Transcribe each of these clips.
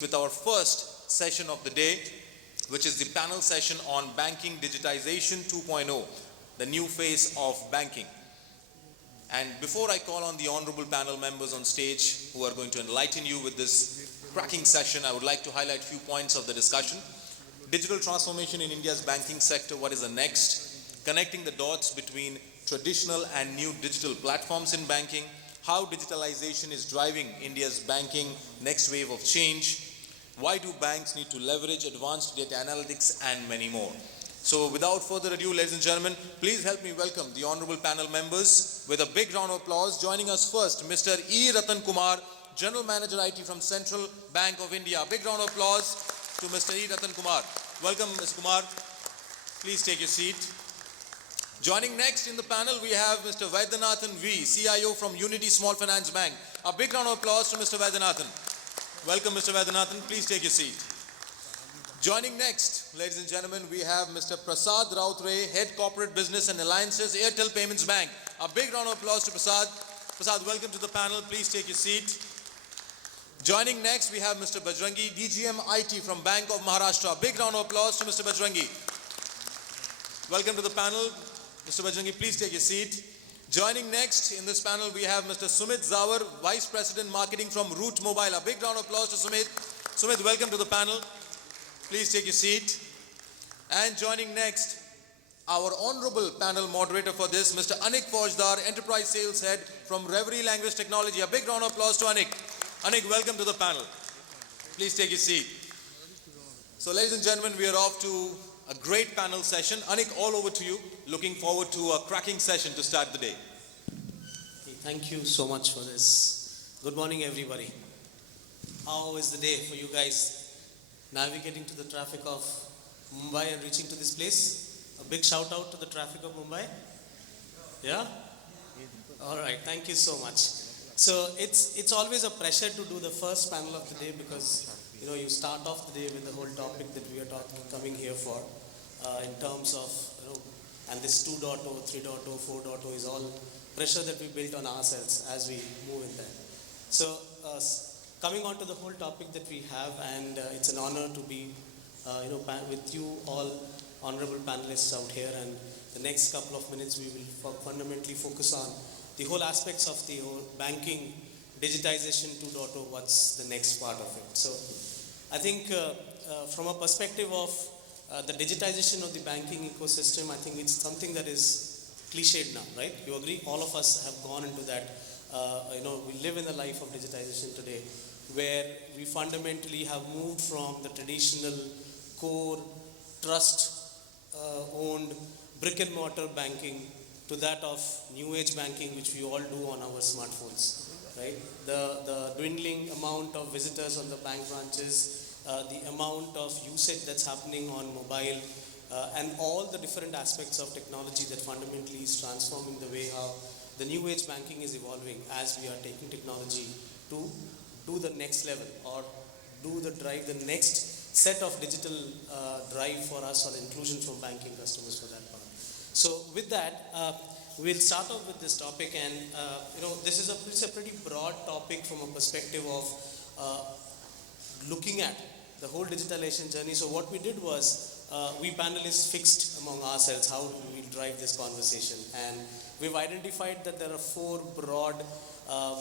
with our first session of the day, which is the panel session on Banking Digitization 2.0, the new phase of banking. And before I call on the honorable panel members on stage who are going to enlighten you with this cracking session, I would like to highlight a few points of the discussion. Digital transformation in India's banking sector, what is the next? Connecting the dots between traditional and new digital platforms in banking, how digitalization is driving India's banking next wave of change, why do banks need to leverage advanced data analytics, and many more. So without further ado, ladies and gentlemen, please help me welcome the honorable panel members with a big round of applause. Joining us first, Mr. Ratan Kumar, General Manager IT from Central Bank of India. Big round of applause to Mr. Ratan Kumar. Welcome, Mr. Kumar. Please take your seat. Joining next in the panel, we have Mr. Vaidyanathan V, CIO from Unity Small Finance Bank. A big round of applause to Mr. Vaidyanathan. Welcome, Mr. Vaidyanathan. Please take your seat. Joining next, ladies and gentlemen, we have Mr. Prasad Routray, Head Corporate Business and Alliances, Airtel Payments Bank. A big round of applause to Prasad. Prasad, welcome to the panel. Please take your seat. Joining next, we have Mr. Bajrangi, DGM IT from Bank of Maharashtra. A big round of applause to Mr. Bajrangi. Welcome to the panel. Mr. Bajrangi, please take your seat. Joining next in this panel, we have Mr. Sumiit Zawar, Vice President Marketing from Routray Mobile. A big round of applause to Sumiit. Sumiit, welcome to the panel. Please take your seat. And joining next, our honorable panel moderator for this, Mr. Anik Fouzdar, Enterprise Sales Head from Reverie Language Technology. A big round of applause to Anik. Anik, welcome to the panel. Please take your seat. So ladies and gentlemen, we are off to a great panel session. Anik, all over to you. Looking forward to a cracking session to start the day. Thank you so much for this. Good morning, everybody. How is the day for you guys? Navigating to the traffic of Mumbai and reaching to this place? A big shout out to the traffic of Mumbai. Yeah? All right. Thank you so much. So it's always a pleasure to do the first panel of the day because you start off the day with the whole topic that we are coming here for in terms of and this 2.0, 3.0, 4.0 is all pressure that we built on ourselves as we move in there. So coming on to the whole topic that we have, and it's an honor to be with you all honorable panelists out here, and the next couple of minutes we will fundamentally focus on the whole aspects of the whole banking digitization 2.0, what's the next part of it. So I think from a perspective of the digitization of the banking ecosystem, I think it's something that is cliched now, right? You agree? All of us have gone into that. We live in the life of digitization today, where we fundamentally have moved from the traditional core trust owned brick and mortar banking to that of new age banking, which we all do on our smartphones, right? The dwindling amount of visitors on the bank branches, the amount of usage that's happening on mobile, and all the different aspects of technology that fundamentally is transforming the way how the new age banking is evolving as we are taking technology to do the next level or do the drive, the next set of digital drive for us or inclusion from banking customers for that part. So with that, we'll start off with this topic, and this is a pretty broad topic from a perspective of looking at the whole digitalization journey. So what we did was we panelists fixed among ourselves how we drive this conversation, and we've identified that there are four broad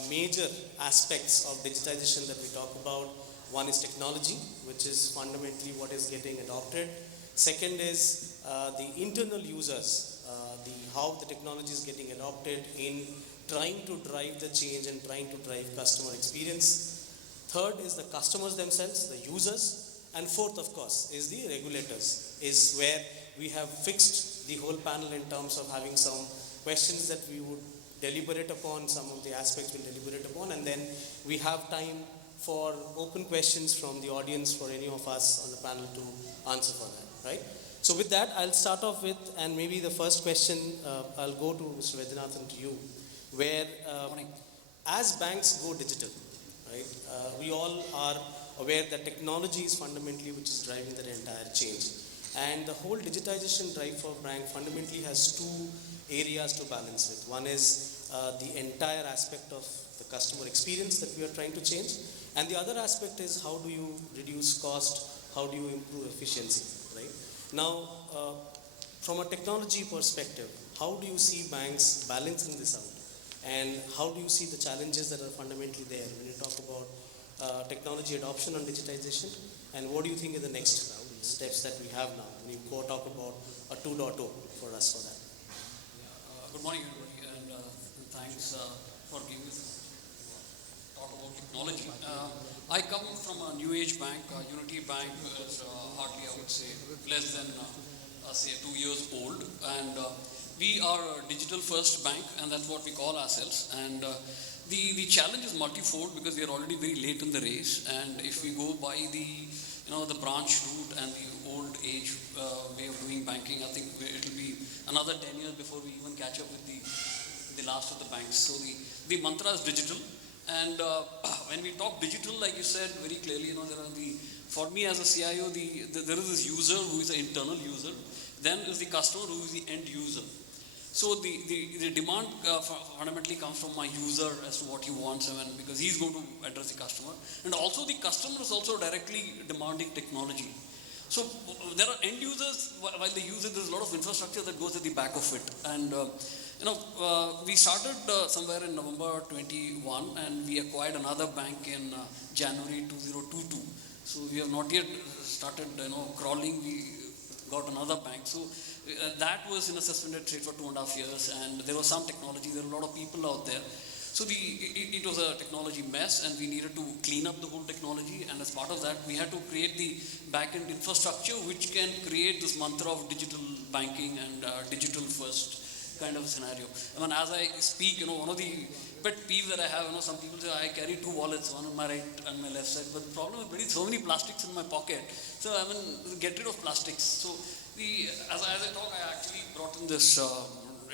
major aspects of digitization that we talk about. One is technology, which is fundamentally what is getting adopted. Second is the internal users, how the technology is getting adopted in trying to drive the change and trying to drive customer experience. Third is the customers themselves, the users. And fourth, of course, is the regulators, is where we have fixed the whole panel in terms of having some questions that we would deliberate upon, some of the aspects we'll deliberate upon, and then we have time for open questions from the audience for any of us on the panel to answer for that, right? So with that, I'll start off with, and maybe the first question, I'll go to Mr. Vaidyanathan, to you, where as banks go digital, right, we all are aware that technology is fundamentally which is driving that entire change. And the whole digitization drive for bank fundamentally has two areas to balance with. One is the entire aspect of the customer experience that we are trying to change, And the other aspect is how do you reduce cost, how do you improve efficiency, right? Now, from a technology perspective, how do you see banks balancing this out? And how do you see the challenges that are fundamentally there when you talk about technology adoption and digitization? And what do you think are the next steps that we have now when you go talk about a 2.0 for us for that? Good morning, everybody, and thanks for giving us talk about technology. I come from a new age bank. Unity Bank is hardly, I would say, less than say 2 years old, and we are a digital first bank, and that's what we call ourselves. And the challenge is multifold because we are already very late in the race, and if we go by the branch route and the old age way of doing banking, I think it will be another 10 years before we even catch up with the last of the banks. So the mantra is digital, and when we talk digital, like you said very clearly, there are for me as a CIO, there is this user who is an internal user, then is the customer who is the end user. So the demand fundamentally comes from my user as to what he wants, because he's going to address the customer. And also the customer is also directly demanding technology. So there are end users, while they use it, there's a lot of infrastructure that goes at the back of it. And we started somewhere in November 21, and we acquired another bank in January 2022. So we have not yet started crawling. We got another bank. So that was in a suspended state for 2.5 years, and there was some technology, there were a lot of people out there. So it was a technology mess, and we needed to clean up the whole technology, and as part of that, we had to create the back-end infrastructure which can create this mantra of digital banking and digital first kind of a scenario. As I speak, one of the pet peeves that I have, some people say I carry 2 wallets, one on my right and my left side, but the problem is so many plastics in my pocket. So get rid of plastics. So as I talk, I actually brought in this,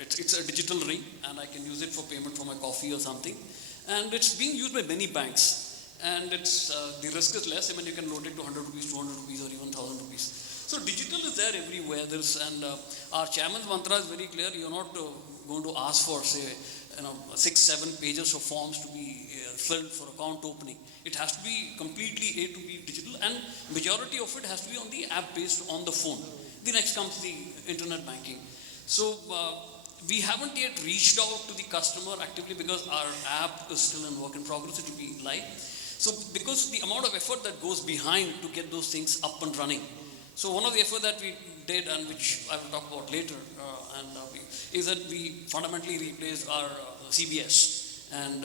it's a digital ring, and I can use it for payment for my coffee or something. And it's being used by many banks. And it's the risk is less. You can load it to 100 rupees, 200 rupees, or even 1,000 rupees. So digital is there everywhere. Our chairman's mantra is very clear. You're not going to ask for, say, 6-7 pages of forms to be filled for account opening. It has to be completely A to B digital, and majority of it has to be on the app based on the phone. The next comes the internet banking. So we haven't yet reached out to the customer actively because our app is still in work in progress. It will be live. So because the amount of effort that goes behind to get those things up and running. So one of the effort that we did, and which I will talk about later, is that we fundamentally replaced our CBS, and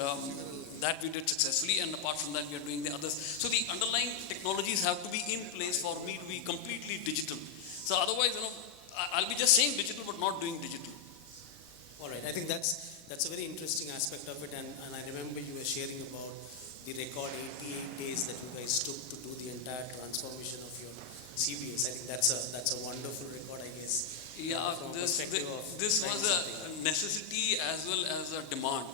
that we did successfully. And apart from that, we are doing the others. So the underlying technologies have to be in place for me to be completely digital. So otherwise, I'll be just saying digital but not doing digital. All right, I think that's a very interesting aspect of it, and I remember you were sharing about the record 88 days that you guys took to do the entire transformation of your CBS. I think that's a wonderful record, I guess. Yeah, this was a necessity as well as a demand.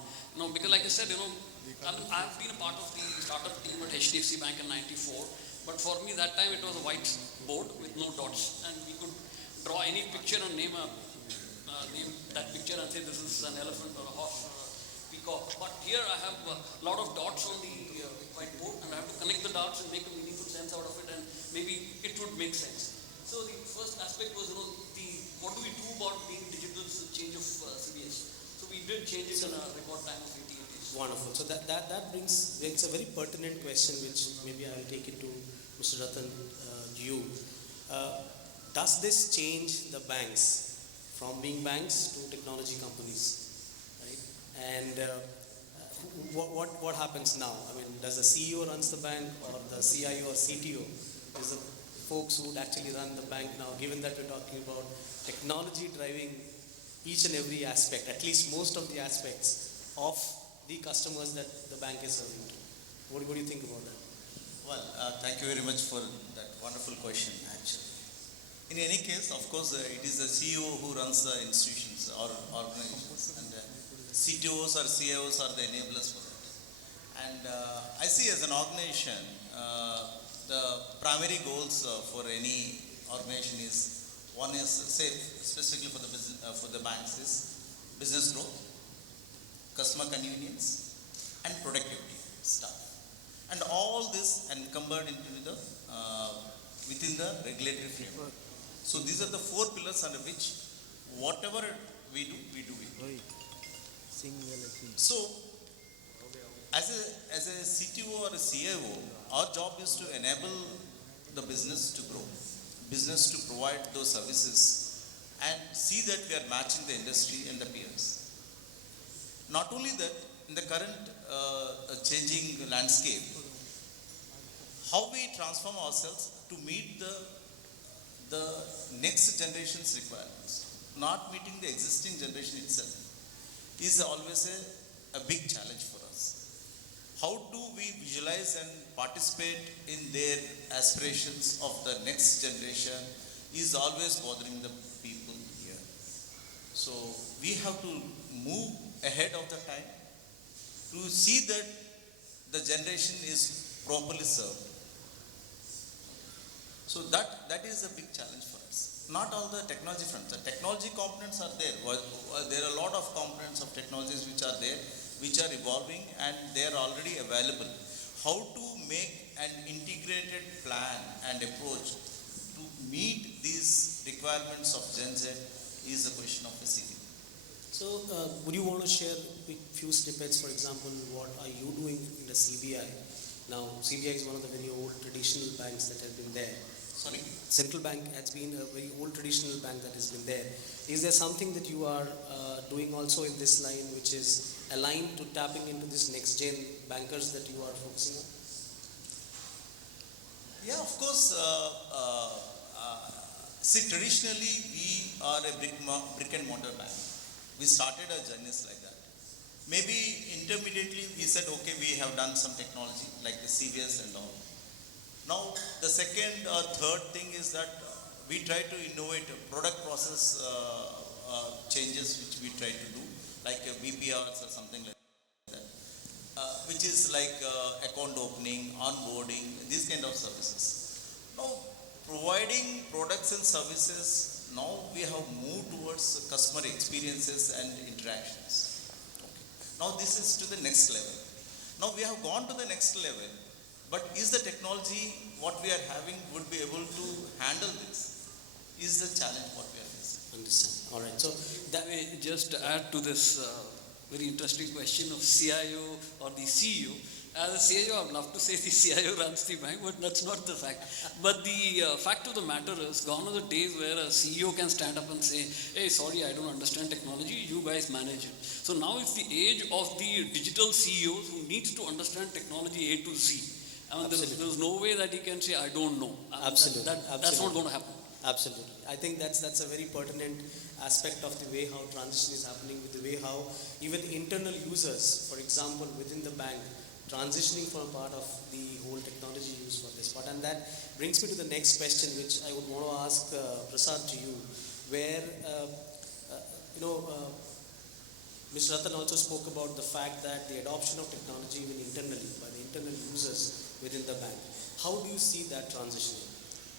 Because like I said, I've been a part of the startup team at HDFC Bank in '94, but for me that time it was a white board with no dots, and we could draw any picture and name that picture and say this is an elephant or a horse or a peacock. But here I have a lot of dots on the whiteboard, and I have to connect the dots and make a meaningful sense out of it, and maybe it would make sense. So the first aspect was what do we do about being digital change of CBS. So we did change it in a record time of 88 days. Wonderful. So that brings a very pertinent question, which maybe I will take it to Mr. Ratan, you. Does this change the banks from being banks to technology companies, right? And what happens now? Does the CEO runs the bank, or the CIO or CTO is the folks who would actually run the bank now, given that we're talking about technology driving each and every aspect, at least most of the aspects of the customers that the bank is serving to? What do you think about that? Well, thank you very much for that wonderful question, actually. In any case, of course, it is the CEO who runs the institutions or organizations, and CTOs or CIOs are the enablers for that. And I see as an organization, the primary goals for any organization is, one is, say, specifically for the business, for the banks, is business growth, customer convenience, and productivity stuff. and all this encumbered into the within the regulatory framework. So these are the four pillars under which whatever we do it. So as a CTO or a CIO, our job is to enable the business to grow, business to provide those services and see that we are matching the industry and the peers. Not only that, in the current changing landscape, how we transform ourselves to meet the next generation's requirements, not meeting the existing generation itself, is always a big challenge for us. How do we visualize and participate in their aspirations of the next generation is always bothering the people here. So we have to move ahead of the time to see that the generation is properly served. So that is a big challenge for us. Not all the technology fronts. The technology components are there. There are a lot of components of technologies which are there, which are evolving and they are already available. How to make an integrated plan and approach to meet these requirements of Gen Z is a question of the city. So, would you want to share a few snippets, for example, what are you doing in the CBI? Now, CBI is one of the very old traditional banks that have been there. Sorry? Central Bank has been a very old traditional bank that has been there. Is there something that you are doing also in this line which is aligned to tapping into this next gen bankers that you are focusing on? Yeah, of course. See, traditionally we are a brick and mortar bank. We started our journeys like that. Maybe intermediately we said, okay, we have done some technology like the CVS and all. Now, the second or third thing is that we try to innovate product process changes which we try to do, like BPRs or something like that, which is like account opening, onboarding, these kind of services. Now, providing products and services, now we have moved towards customer experiences and interactions. Okay. Now, this is to the next level. Now, we have gone to the next level. But is the technology what we are having would be able to handle this? Is the challenge what we are facing? Understand. All right. So That way, just to add to this very interesting question of CIO or the CEO. As a CIO, I would love to say the CIO runs the bank, but that's not the fact. But the fact of the matter is, gone are the days where a CEO can stand up and say, hey, sorry, I don't understand technology, you guys manage it. So now it's the age of the digital CEOs who needs to understand technology A to Z. I mean, there's no way that he can say, I don't know. Absolutely. That's not going to happen. Absolutely. I think that's a very pertinent aspect of the way how transition is happening, with the way how even internal users, for example, within the bank, transitioning from a part of the whole technology use for this part. And that brings me to the next question, which I would want to ask Prasad to you, where, Mr. Ratan also spoke about the fact that the adoption of technology even internally, by the internal users within the bank. How do you see that transitioning?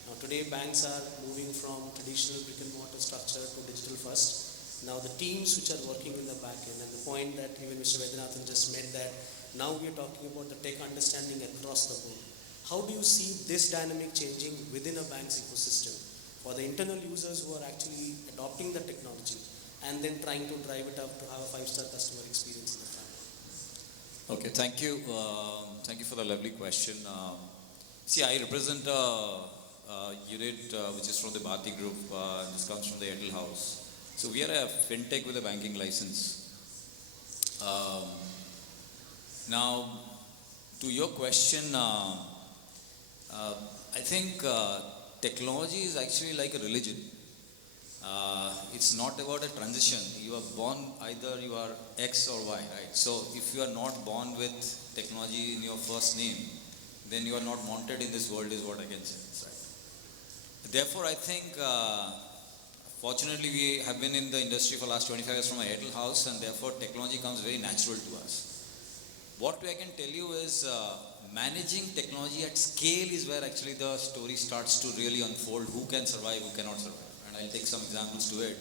Now, today banks are moving from traditional brick and mortar structure to digital first. Now, the teams which are working in the back end, and the point that even Mr. Vaidyanathan just made, that now we are talking about the tech understanding across the board. How do you see this dynamic changing within a bank's ecosystem for the internal users who are actually adopting the technology and then trying to drive it up to have a 5-star customer experience in the front? Okay, thank you. Thank you for the lovely question. See, I represent a unit which is from the Bharti Group. This comes from the Airtel house. So we are a fintech with a banking license. Now, to your question, I think technology is actually like a religion. It's not about a transition. You are born, either you are X or Y, right? So if you are not born with technology in your first name, then you are not wanted in this world, is what I can say. Right? Therefore, I think, fortunately, we have been in the industry for the last 25 years from an Airtel house, and therefore technology comes very natural to us. What I can tell you is managing technology at scale is where actually the story starts to really unfold. Who can survive, who cannot survive. I'll take some examples to it.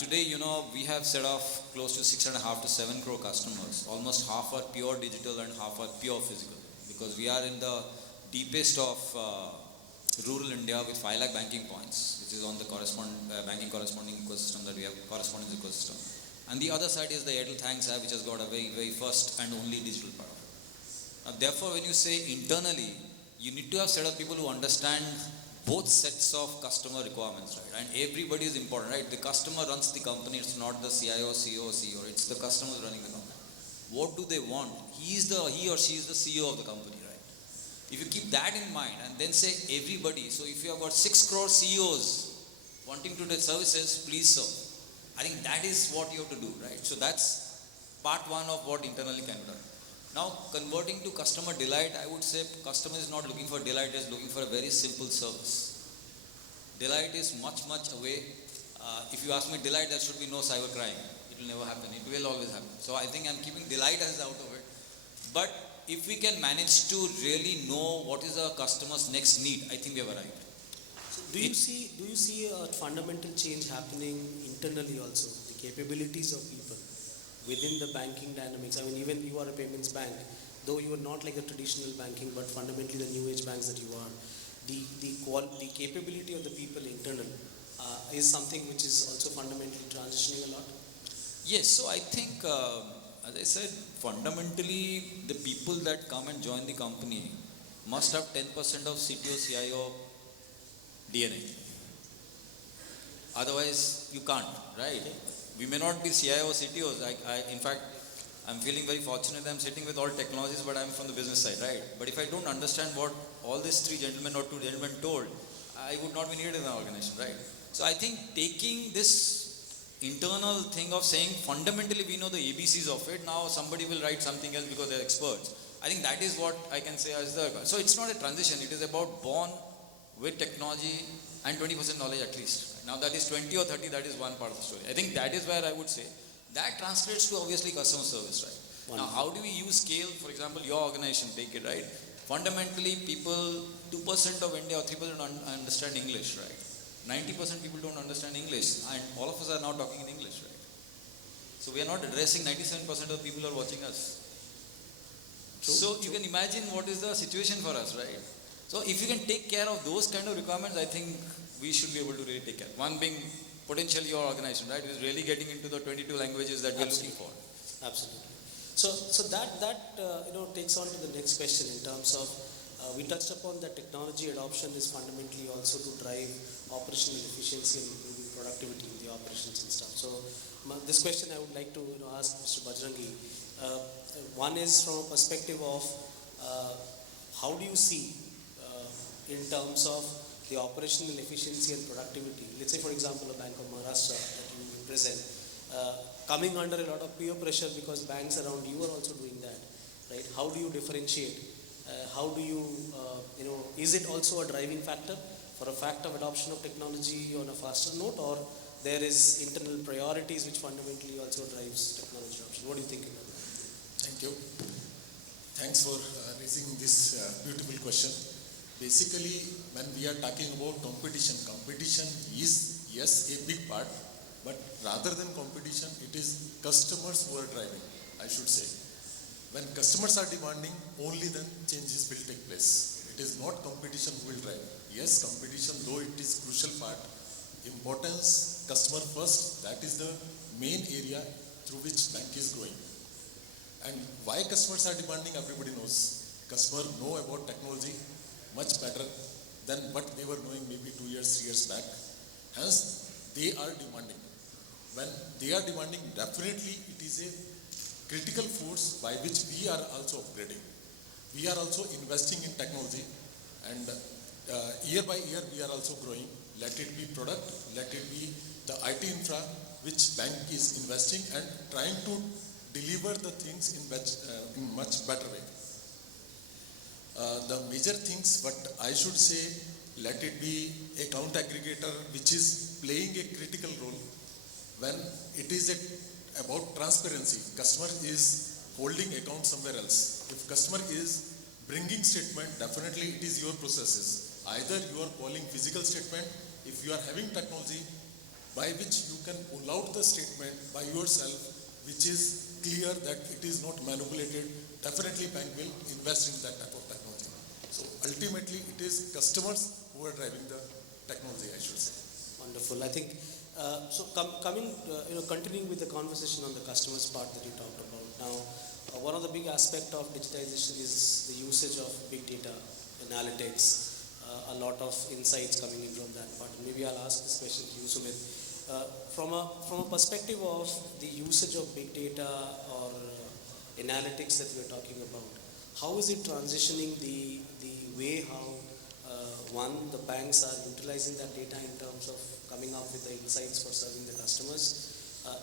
Today, we have set off close to 6.5 to 7 crore customers. Almost half are pure digital and half are pure physical. because we are in the deepest of rural India with 5 lakh banking points, which is on the banking corresponding ecosystem that we have, correspondence ecosystem. And the other side is the Airtel Thanks app, which has got a very, very first and only digital part of it. Now, therefore, when you say internally, you need to have set of people who understand both sets of customer requirements, right? And everybody is important, right? The customer runs the company, it's not the CIO, CEO, CEO, it's the customer who's running the company. What do they want? He or she is the CEO of the company, right? If you keep that in mind and then say everybody, so if you have got 6 crore CEOs wanting to get services, please serve. I think that is what you have to do, right? So that's part one of what internally can be done. Now, converting to customer delight, I would say customer is not looking for delight, is looking for a very simple service. Delight is much, much away. If you ask me delight, there should be no cybercrime. It will never happen. It will always happen. So I think I'm keeping delight as out of it. But if we can manage to really know what is our customer's next need, I think we have arrived. So do you see a fundamental change happening internally also, the capabilities of people within the banking dynamics? I mean, even you are a payments bank, though you are not like a traditional banking, but fundamentally the new age banks that you are, the capability of the people internal is something which is also fundamentally transitioning a lot. Yes, so I think, as I said, fundamentally the people that come and join the company must have 10% of CTO, CIO DNA. Otherwise, you can't, right? We may not be CIO, CTOs. In fact, I'm feeling very fortunate I'm sitting with all technologies, but I'm from the business side, right? But if I don't understand what all these 3 gentlemen or 2 gentlemen told, I would not be needed in the organization, right? So I think taking this internal thing of saying fundamentally we know the ABCs of it, now somebody will write something else because they're experts. I think that is what I can say as the, so it's not a transition, it is about born with technology and 20% knowledge at least. Now that is 20 or 30, that is one part of the story. I think that is where I would say, that translates to obviously customer service, right? Wonderful. Now how do we use scale? For example, your organization, take it, right? Fundamentally people, 2% of India or 3% don't understand English, right? 90% people don't understand English and all of us are now talking in English, right? So we are not addressing 97% of people who are watching us. So you can imagine what is the situation for us, right? So if you can take care of those kind of requirements, I think we should be able to really take care. One being potentially your organization, right? Is really getting into the 22 languages that we are looking for. Absolutely. So that takes on to the next question in terms of we touched upon that technology adoption is fundamentally also to drive operational efficiency and improving productivity in the operations and stuff. So this question I would like to ask Mr. Bajrangi. One is from a perspective of how do you see in terms of the operational efficiency and productivity? Let's say, for example, a Bank of Maharashtra that you represent, coming under a lot of peer pressure because banks around you are also doing that, right? How do you differentiate? How do you, is it also a driving factor for a fact of adoption of technology on a faster note, or there is internal priorities which fundamentally also drives technology adoption? What do you think about that? Thank you. Thanks for raising this beautiful question. Basically, when we are talking about competition is, yes, a big part, but rather than competition, it is customers who are driving, I should say. When customers are demanding, only then changes will take place. It is not competition who will drive. Yes, competition, though it is crucial part, importance, customer first, that is the main area through which bank is growing. And why customers are demanding, everybody knows. Customers know about technology much better than what they were knowing maybe 2 years, 3 years back. Hence, they are demanding. When they are demanding, definitely it is a critical force by which we are also upgrading. We are also investing in technology, and year by year we are also growing. Let it be product, let it be the IT infra which bank is investing and trying to deliver the things in much better way. The major things, what I should say, let it be account aggregator which is playing a critical role when it is about transparency. Customer is holding account somewhere else. If customer is bringing statement, definitely it is your processes. Either you are calling physical statement, if you are having technology by which you can pull out the statement by yourself, which is clear that it is not manipulated, definitely bank will invest in that type of technology. So ultimately, it is customers who are driving the technology, I should say. Wonderful. I think continuing with the conversation on the customers part that you talked about. Now, one of the big aspect of digitization is the usage of big data analytics. A lot of insights coming in from that part. Maybe I'll ask this question to you, Sumiit. From a perspective of the usage of big data or analytics that we're talking about, how is it transitioning the way how the banks are utilizing that data in terms of coming up with the insights for serving the customers?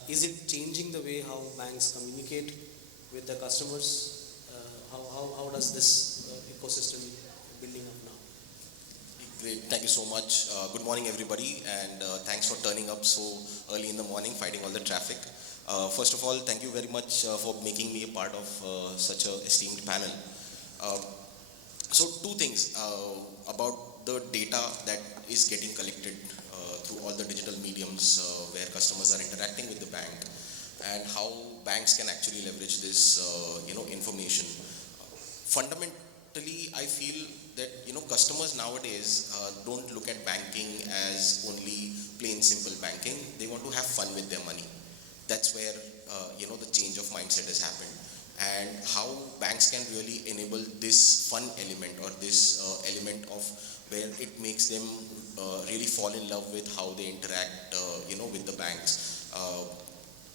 Is it changing the way how banks communicate with the customers? How does this ecosystem building up now? Great, thank you so much. Good morning, everybody, and thanks for turning up so early in the morning, fighting all the traffic. First of all, thank you very much for making me a part of such an esteemed panel. So, two things about the data that is getting collected through all the digital mediums where customers are interacting with the bank, and how banks can actually leverage this, information. Fundamentally, I feel that customers nowadays don't look at banking as only plain simple banking. They want to have fun with their money. That's where the change of mindset has happened, and how banks can really enable this fun element or this element of where it makes them really fall in love with how they interact with the banks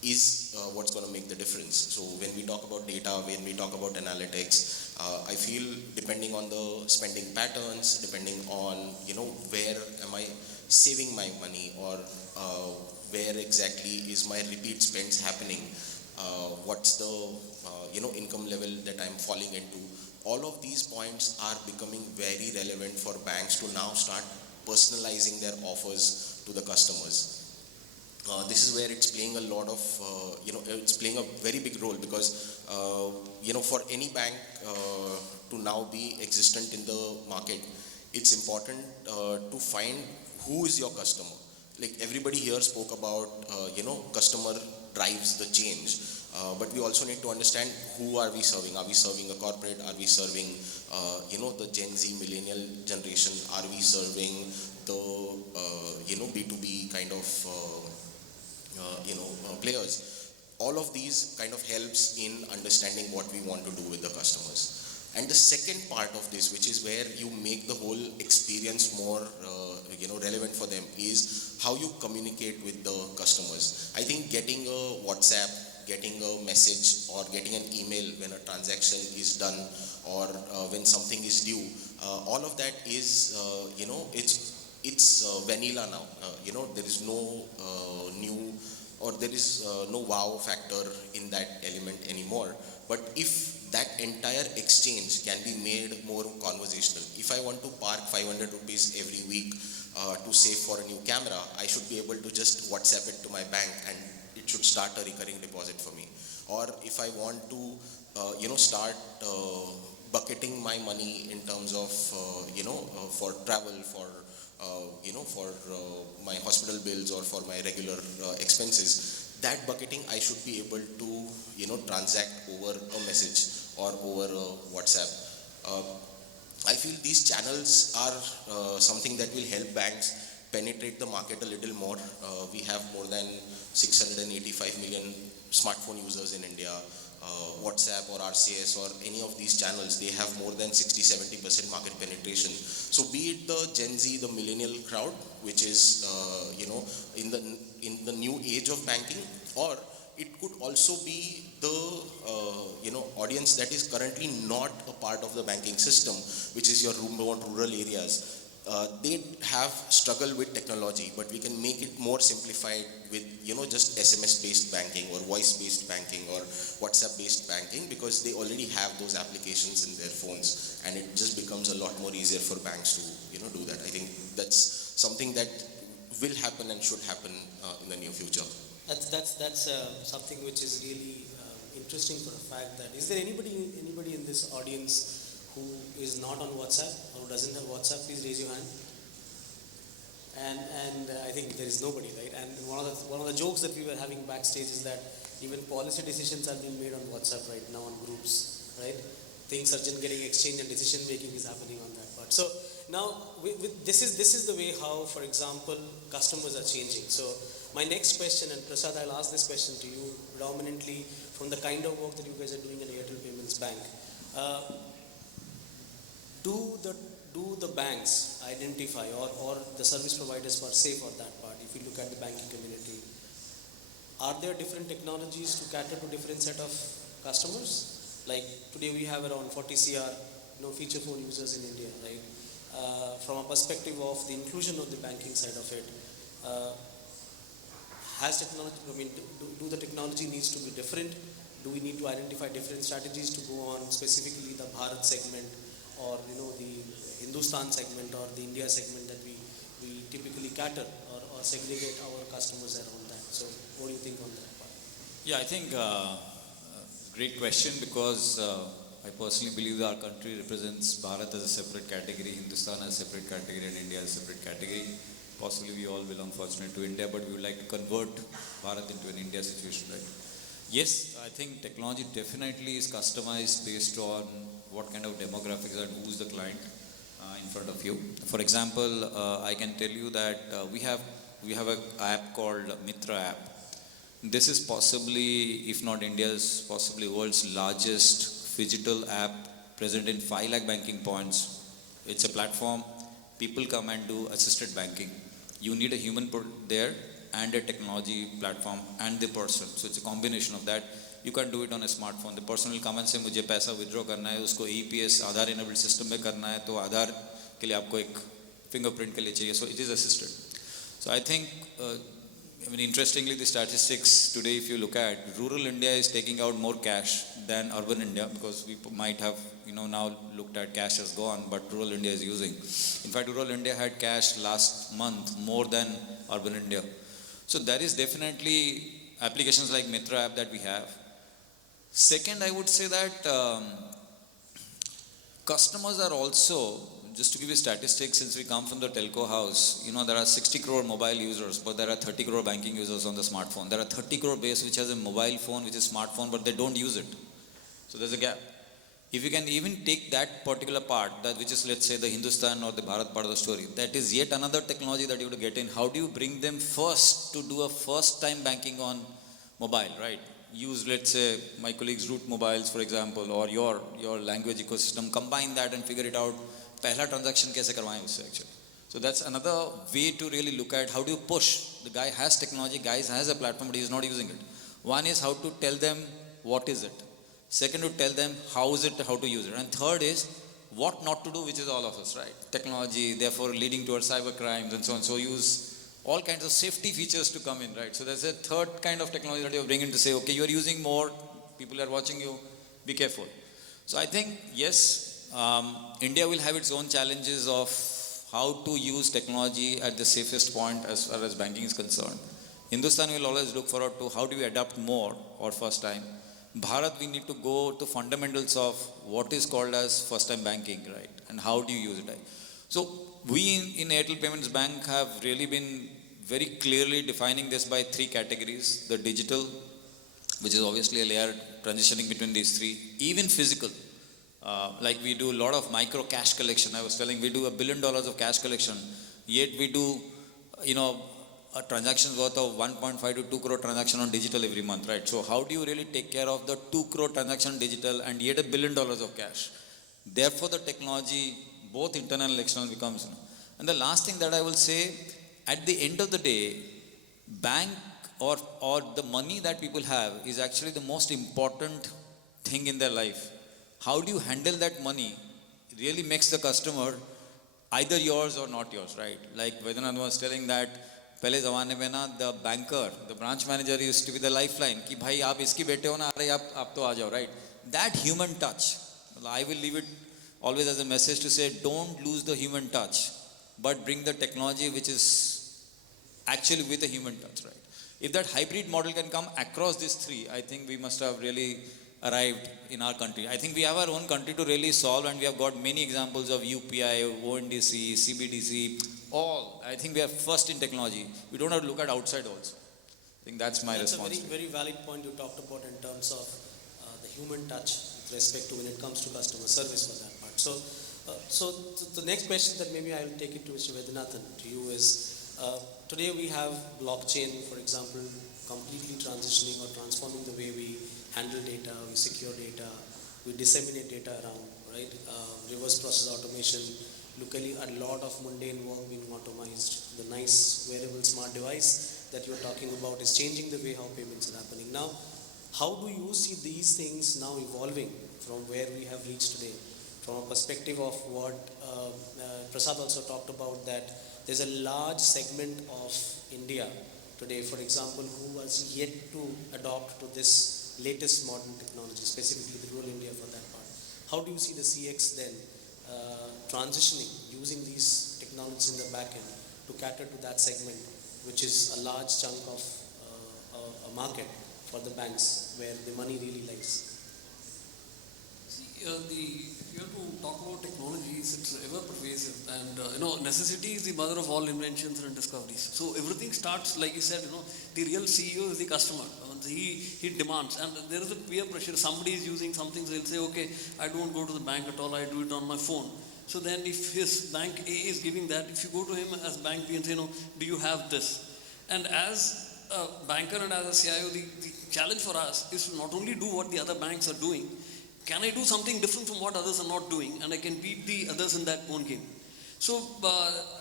is what's going to make the difference. So when we talk about data, when we talk about analytics, I feel depending on the spending patterns, depending on where am I saving my money, or where exactly is my repeat spends happening, what's the income level that I'm falling into. All of these points are becoming very relevant for banks to now start personalizing their offers to the customers. This is where it's playing a lot of, it's playing a very big role, because, for any bank to now be existent in the market, it's important to find who is your customer. Like everybody here spoke about, customer drives the change. But we also need to understand who are we serving. Are we serving a corporate? Are we serving, the Gen Z millennial generation? Are we serving the, B2B kind of, players? All of these kind of helps in understanding what we want to do with the customers. And the second part of this, which is where you make the whole experience more, relevant for them, is how you communicate with the customers. I think getting a WhatsApp, getting a message, or getting an email when a transaction is done, or when something is due, all of that is, it's vanilla now. There is no new, or there is no wow factor in that element anymore. But if that entire exchange can be made more conversational. If I want to park 500 rupees every week to save for a new camera, I should be able to just WhatsApp it to my bank and it should start a recurring deposit for me. Or if I want to, start bucketing my money in terms of, for travel, for, for my hospital bills or for my regular expenses, that bucketing I should be able to, transact over a message or over a WhatsApp. I feel these channels are something that will help banks penetrate the market a little more. We have more than 685 million smartphone users in India. WhatsApp or RCS or any of these channels, they have more than 60-70% market penetration. So be it the Gen Z, the millennial crowd, which is in the new age of banking, or it could also be the audience that is currently not a part of the banking system, which is your rural areas. They have struggled with technology, but we can make it more simplified with just SMS-based banking or voice-based banking or WhatsApp-based banking, because they already have those applications in their phones, and it just becomes a lot more easier for banks to do that. I think that's something that will happen and should happen in the near future. That's something which is really interesting for a fact that is there anybody in this audience who is not on WhatsApp or who doesn't have WhatsApp? Please raise your hand. And I think there is nobody, right? And one of the jokes that we were having backstage is that even policy decisions are being made on WhatsApp right now on groups, right? things are getting exchanged and decision making is happening on that part. So now this is the way how, for example, customers are changing. So my next question, and Prasad, I'll ask this question to you predominantly from the kind of work that you guys are doing in Airtel Payments Bank. Do the banks identify, or the service providers per se for that part, if you look at the banking community, are there different technologies to cater to different set of customers? Like today we have around 40 CR feature phone users in India, right? From a perspective of the inclusion of the banking side of it, has technology, do the technology needs to be different? Do we need to identify different strategies to go on specifically the Bharat segment, or the Hindustan segment, or the India segment that we typically cater, or segregate our customers around that? So what do you think on that part? Yeah, I think great question, because I personally believe that our country represents Bharat as a separate category, Hindustan as a separate category, and India as a separate category. Possibly we all belong fortunately to India, but we would like to convert Bharat into an India situation, right? Yes, I think technology definitely is customized based on what kind of demographics and who's the client in front of you. For example, I can tell you that we have an app called Mitra app. This is possibly, if not India's, possibly world's largest digital app present in 5 lakh banking points. It's a platform. People come and do assisted banking. You need a human there and a technology platform and the person. So it's a combination of that. You can do it on a smartphone. The person will come and say, मुझे पैसा withdraw करना है, उसको EPS आधार enabled system में करना है, तो आधार के लिए आपको एक fingerprint के लिए चाहिए. So it is assisted. So I think, interestingly, the statistics today, if you look at, rural India is taking out more cash than urban India, because we might have, now looked at cash has gone, but rural India is using. In fact, rural India had cash last month more than urban India. So there is definitely applications like Mitra app that we have. Second, I would say that customers are also, just to give you statistics, since we come from the telco house, there are 60 crore mobile users, but there are 30 crore banking users on the smartphone. There are 30 crore base which has a mobile phone, which is smartphone, but they don't use it. So there's a gap. If you can even take that particular part, that which is, let's say, the Hindustan or the Bharat part of the story, that is yet another technology that you have to get in. How do you bring them first to do a first time banking on mobile, right? Use, let's say, my colleagues' root mobiles, for example, or your language ecosystem, combine that and figure it out. Pehla transaction kaise karwaye usse actually. So that's another way to really look at how do you push. The guy has technology, guy has a platform, but he is not using it. One is how to tell them what is it. Second, to tell them how is it, how to use it. And third is what not to do, which is all of us, right? Technology, therefore leading towards cyber crimes and so on. So use all kinds of safety features to come in, right? So there's a third kind of technology that you're bringing to say, okay, you're using more, people are watching you, be careful. So I think, yes, India will have its own challenges of how to use technology at the safest point as far as banking is concerned. Hindustan will always look forward to how do we adapt more or first time. Bharat, we need to go to fundamentals of what is called as first time banking, right? And how do you use it? Right? So we in Airtel Payments Bank have really been very clearly defining this by 3 categories. The digital, which is obviously a layer transitioning between these 3, even physical. Like we do a lot of micro cash collection. I was telling, we do $1 billion of cash collection, yet we do, a transaction worth of 1.5 to 2 crore transaction on digital every month, right? So how do you really take care of the 2 crore transaction digital and yet $1 billion of cash? Therefore, the technology, both internal and external, becomes. And the last thing that I will say, at the end of the day, bank or the money that people have is actually the most important thing in their life. How do you handle that money really makes the customer either yours or not yours, right? Like Vaidyanathan was telling that पहले ज़माने में ना the banker, the branch manager used to be the lifeline कि भाई आप इसकी बेटे हो ना अरे आप तो आ जाओ, right? That human touch, I will leave it always as a message to say don't lose the human touch, but bring the technology which is actually with a human touch, right? If that hybrid model can come across these 3, I think we must have really arrived in our country. I think we have our own country to really solve, and we have got many examples of UPI, ONDC, CBDC, all. I think we are first in technology. We don't have to look at outside also. I think that's my response. That's a very, very valid point you talked about in terms of the human touch respect to when it comes to customer service for that part. So the next question that maybe I will take it to Mr. Vaidyanathan, to you is, today we have blockchain, for example, completely transitioning or transforming the way we handle data, we secure data, we disseminate data around, right? Reverse process automation, locally a lot of mundane work being automized. The nice wearable smart device that you're talking about is changing the way how payments are happening. Now, how do you see these things now evolving from where we have reached today? From a perspective of what Prasad also talked about, that there's a large segment of India today, for example, who has yet to adopt to this latest modern technology, specifically the rural India for that part. How do you see the CX then transitioning, using these technologies in the back end to cater to that segment, which is a large chunk of a market for the banks where the money really lies? See, if you have to talk about technologies, it's ever pervasive, and necessity is the mother of all inventions and discoveries. So everything starts, like you said, the real CEO is the customer. He demands, and there is a peer pressure. Somebody is using something, so he'll say, okay, I don't go to the bank at all, I do it on my phone. So then if his bank A is giving that, if you go to him as bank B and say, do you have this? And as a banker and as a CIO, the challenge for us is to not only do what the other banks are doing, can I do something different from what others are not doing, and I can beat the others in that own game. So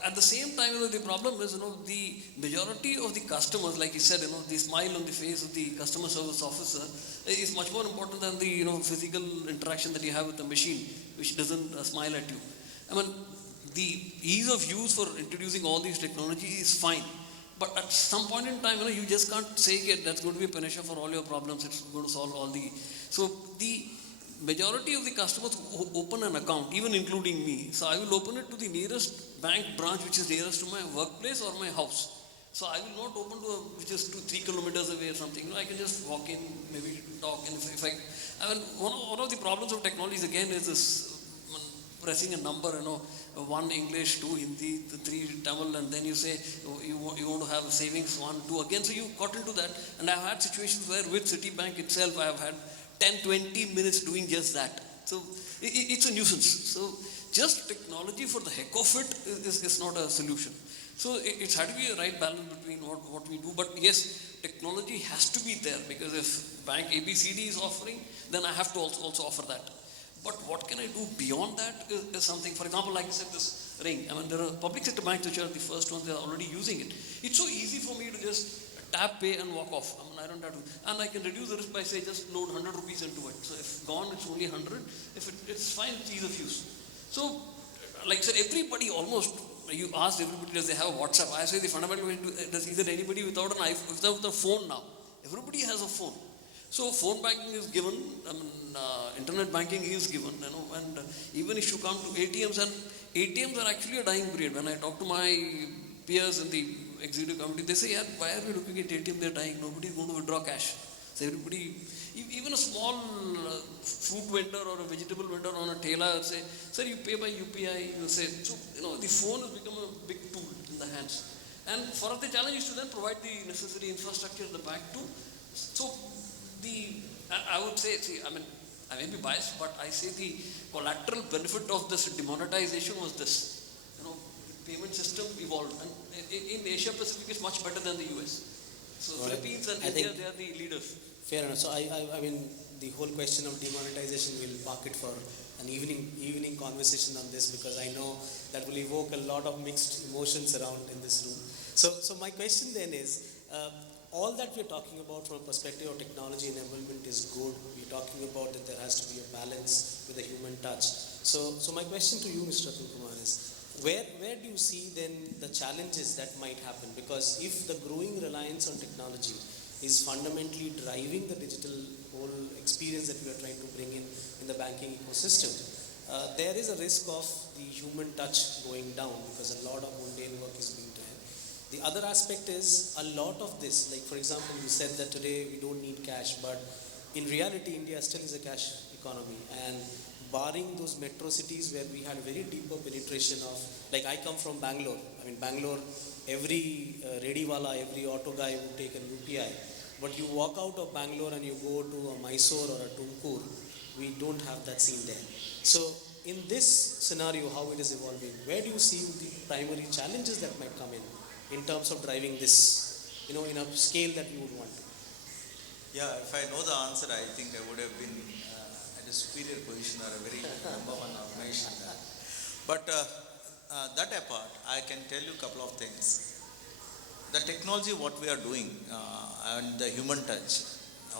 at the same time, the problem is, the majority of the customers, like you said, the smile on the face of the customer service officer is much more important than the physical interaction that you have with the machine, which doesn't smile at you. I mean, the ease of use for introducing all these technologies is fine, but at some point in time, you just can't say that's going to be a panacea for all your problems. It's going to solve all the. So the majority of the customers who open an account, even including me, so I will open it to the nearest bank branch which is nearest to my workplace or my house. So I will not open to which is 2-3 kilometers away or something. I can just walk in, maybe talk, and if I mean, one of the problems of technology again is this pressing a number, one English, 2 Hindi, 3 Tamil, and then you say you want to have a savings 1, 2 again. So you got into that, and I've had situations where with Citibank itself I have had 10-20 minutes doing just that. So it's a nuisance. So just technology for the heck of it is not a solution. So it's had to be a right balance between what we do. But yes, technology has to be there, because if bank ABCD is offering, then I have to also offer that. But what can I do beyond that is something. For example, like I said, this ring. I mean, there are public sector banks which are the first ones, they are already using it. It's so easy for me to just tap, pay and walk off. I mean, I don't have to, and I can reduce the risk by say just load 100 rupees into it. So if gone, it's only 100. If it's fine, it's ease of use. So, like I said, everybody almost, you asked everybody, does they have WhatsApp? I say the fundamental question is there anybody without an iPhone, without a phone now? Everybody has a phone. So phone banking is given, I mean, internet banking is given, and even if you come to ATMs, and ATMs are actually a dying breed. When I talk to my peers in the executive committee, they say, why are we looking at ATM? They're dying. Nobody is going to withdraw cash. So everybody, even a small fruit vendor or a vegetable vendor on a tela will say, sir, you pay by UPI. You say, so the phone has become a big tool in the hands. And for us, the challenge is to then provide the necessary infrastructure at the back too. So I would say, I mean, I may be biased, but I say the collateral benefit of this demonetization was this. Payment system evolved, and in Asia Pacific it's much better than the US. So Philippines and India, they are the leaders. Fair enough. So I mean, the whole question of demonetization, we'll park it for an evening conversation on this, because I know that will evoke a lot of mixed emotions around in this room. So my question then is, all that we're talking about from a perspective of technology enablement is good. We're talking about that there has to be a balance with the human touch. So my question to you, Mr. Kumar, is, where do you see then the challenges that might happen? Because if the growing reliance on technology is fundamentally driving the digital whole experience that we are trying to bring in the banking ecosystem, there is a risk of the human touch going down, because a lot of mundane work is being done. The other aspect is a lot of this, like for example, you said that today we don't need cash, but in reality India still is a cash economy, and barring those metro cities where we had very deeper penetration of, like I come from Bangalore. I mean, Bangalore, every rediwala, every auto guy would take an UPI. But you walk out of Bangalore and you go to a Mysore or a Tumkur, we don't have that scene there. So in this scenario, how it is evolving, where do you see the primary challenges that might come in terms of driving this, in a scale that you would want to? Yeah, if I know the answer, I think I would have been at a superior position or a very number one organization. But that apart, I can tell you a couple of things. The technology, what we are doing, and the human touch,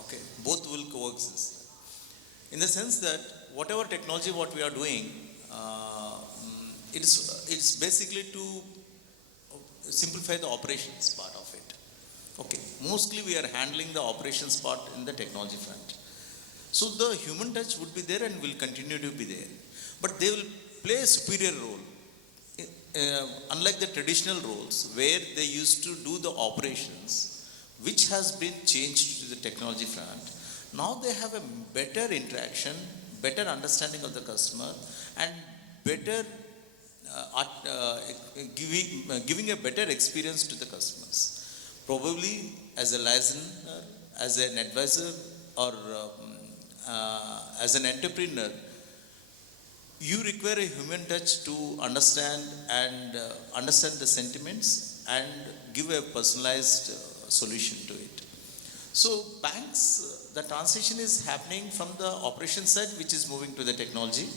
okay, both will coexist. In the sense that whatever technology, what we are doing, it's basically to simplify the operations part of it. Okay, mostly we are handling the operations part in the technology front. So the human touch would be there and will continue to be there. But they will play a superior role. Unlike the traditional roles where they used to do the operations, which has been changed to the technology front. Now they have a better interaction, better understanding of the customer, and better giving a better experience to the customers. Probably as a listener, as an advisor, or as an entrepreneur, you require a human touch to understand the sentiments and give a personalized solution to it. So banks, the transition is happening from the operation side, which is moving to the technology,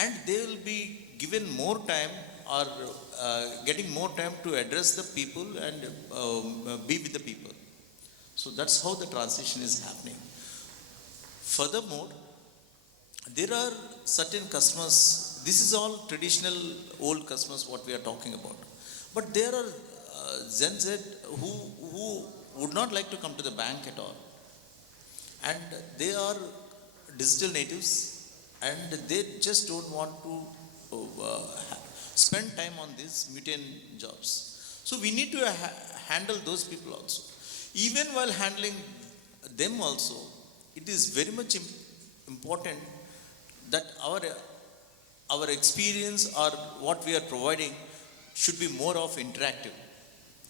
and they will be given more time or getting more time to address the people and be with the people. So that's how the transition is happening. Furthermore, there are certain customers, this is all traditional old customers what we are talking about. But there are Gen Z who would not like to come to the bank at all. And they are digital natives and they just don't want to spend time on these mundane jobs. So we need to handle those people also. Even while handling them also, it is very much important that our experience or what we are providing should be more of interactive.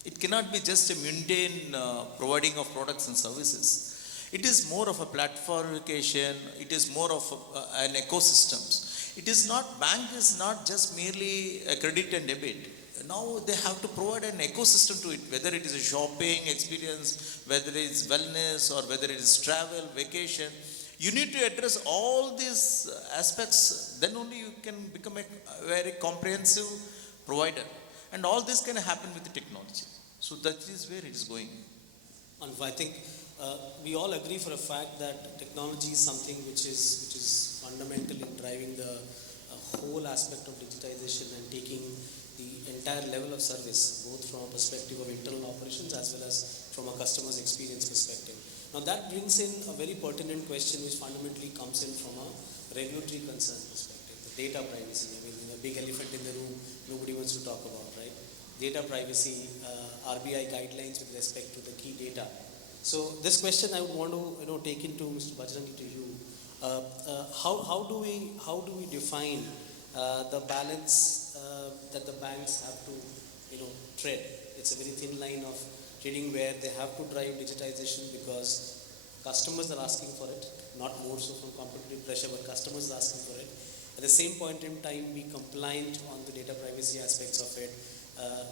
It cannot be just a mundane providing of products and services. It is more of a platformification. It is more of an ecosystem. It is not, bank is not just merely a credit and debit. Now they have to provide an ecosystem to it, whether it is a shopping experience, whether it is wellness, or whether it is travel, vacation. You need to address all these aspects, then only you can become a very comprehensive provider. And all this can happen with the technology. So that is where it is going. And I think we all agree for a fact that technology is something which is fundamental in driving the whole aspect of digitization and taking the entire level of service, both from a perspective of internal operations as well as from a customer's experience perspective. Now that brings in a very pertinent question which fundamentally comes in from a regulatory concern perspective, the data privacy. I mean, a big elephant in the room nobody wants to talk about, right? Data privacy, RBI guidelines with respect to the key data. So this question I would want to take into Mr. Bajrangi, to you. How do we define the balance that the banks have to tread? It's a very thin line of trading where they have to drive digitization because customers are asking for it, not more so from competitive pressure, but customers are asking for it. At the same point in time, be compliant on the data privacy aspects of it.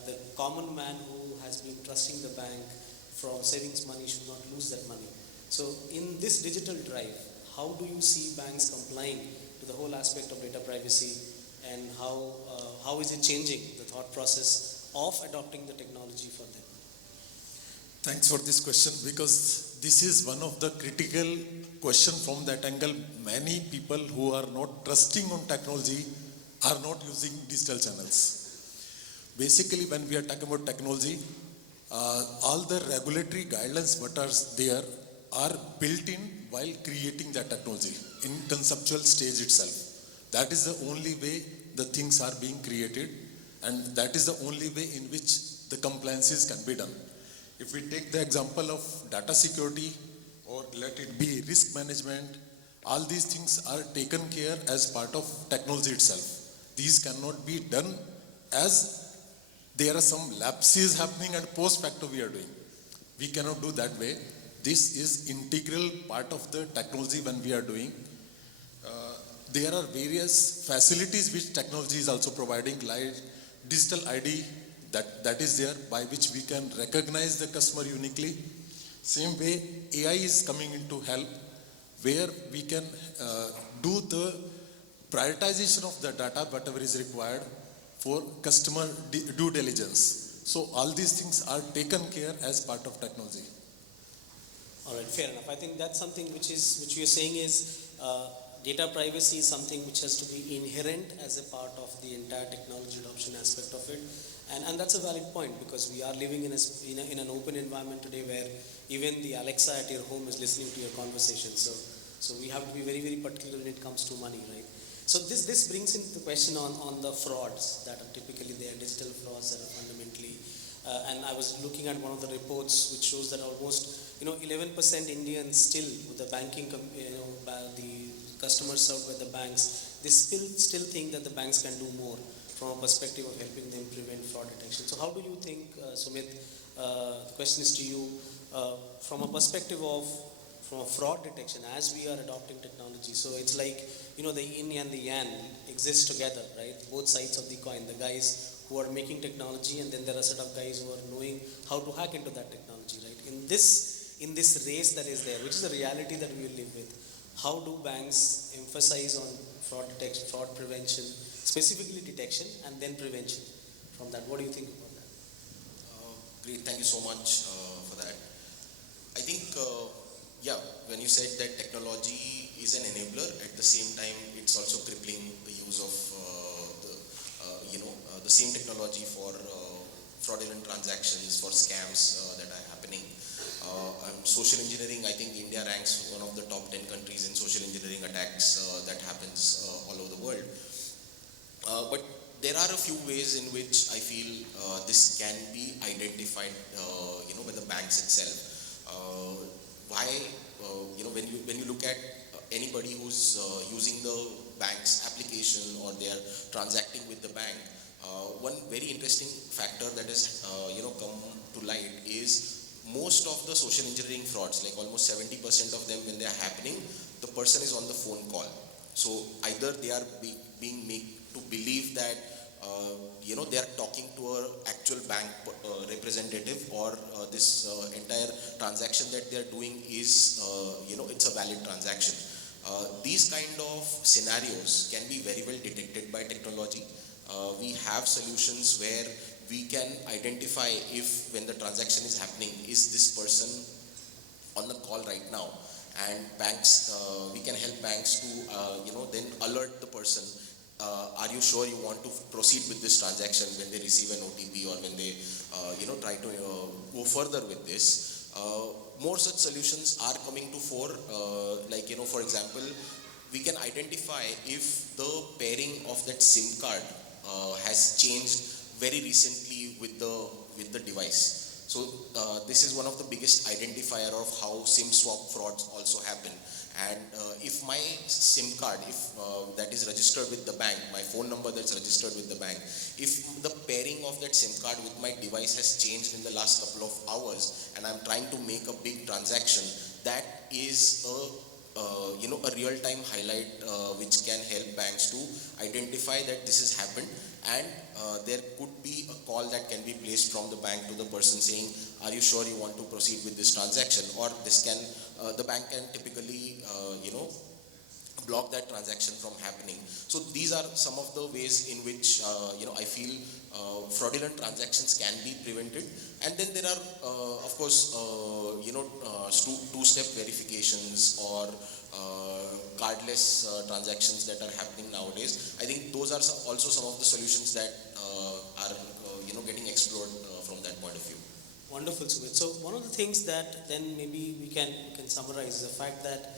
The common man who has been trusting the bank from savings money should not lose that money. So in this digital drive, how do you see banks complying to the whole aspect of data privacy, and how is it changing the thought process of adopting the technology for them? Thanks for this question, because this is one of the critical question from that angle. Many people who are not trusting on technology are not using digital channels. Basically, when we are talking about technology, all the regulatory guidelines what are there are built in while creating that technology in conceptual stage itself. That is the only way the things are being created, and that is the only way in which the compliances can be done. If we take the example of data security, or let it be risk management, all these things are taken care as part of technology itself. These cannot be done as there are some lapses happening and post facto we are doing. We cannot do that way. This is integral part of the technology when we are doing. there are various facilities which technology is also providing, like digital ID that is there, by which we can recognize the customer uniquely. Same way, AI is coming into help, where we can do the prioritization of the data, whatever is required for customer due diligence. So all these things are taken care as part of technology. All right, fair enough. I think that's something which you're saying is data privacy is something which has to be inherent as a part of the entire technology adoption aspect of it. And that's a valid point, because we are living in an open environment today where even the Alexa at your home is listening to your conversation. So we have to be very, very particular when it comes to money, right? So this brings into the question on the frauds that are typically there, digital frauds that are fundamentally. And I was looking at one of the reports which shows that almost 11% Indians still with the banking, the customers served by the banks, they still think that the banks can do more from a perspective of helping them prevent fraud detection. So how do you think, Sumiit, the question is to you, from a perspective of from a fraud detection as we are adopting technology. So it's like, the yin and the yang exist together, right? Both sides of the coin, the guys who are making technology, and then there are a set of guys who are knowing how to hack into that technology, right? In this race that is there, which is a reality that we will live with, how do banks emphasize on fraud detection, fraud prevention, specifically detection and then prevention from that? What do you think about that? Great, thank you so much for that. I think, when you said that technology is an enabler, at the same time it's also crippling the use of the same technology for fraudulent transactions, for scams that are happening. Social engineering, I think India ranks one of the top 10 countries in social engineering attacks that happens all over the world. But there are a few ways in which I feel this can be identified, by the banks itself. Why, when you look at anybody who's using the bank's application or they are transacting with the bank, one very interesting factor that has, come to light is most of the social engineering frauds, like almost 70% of them, when they are happening, the person is on the phone call. So either they are being made to believe that they are talking to an actual bank representative, or this entire transaction that they are doing is, it's a valid transaction. These kind of scenarios can be very well detected by technology. We have solutions where we can identify if, when the transaction is happening, is this person on the call right now, and banks, we can help banks to, then alert the person. Are you sure you want to proceed with this transaction, when they receive an OTP or when they, try to go further with this. More such solutions are coming to fore, for example, we can identify if the pairing of that SIM card has changed very recently with the device. So this is one of the biggest identifier of how SIM swap frauds also happen. And if my SIM card, if that is registered with the bank, my phone number that's registered with the bank, if the pairing of that SIM card with my device has changed in the last couple of hours, and I'm trying to make a big transaction, that is a real-time highlight which can help banks to identify that this has happened, and there could be a call that can be placed from the bank to the person saying, are you sure you want to proceed with this transaction? Or this can, the bank can typically, block that transaction from happening. So these are some of the ways in which, I feel fraudulent transactions can be prevented. And then there are, of course, two-step verifications or cardless transactions that are happening nowadays. I think those are also some of the solutions that are, getting explored from that point of view. Wonderful, Sumiit. So one of the things that then maybe we can summarize is the fact that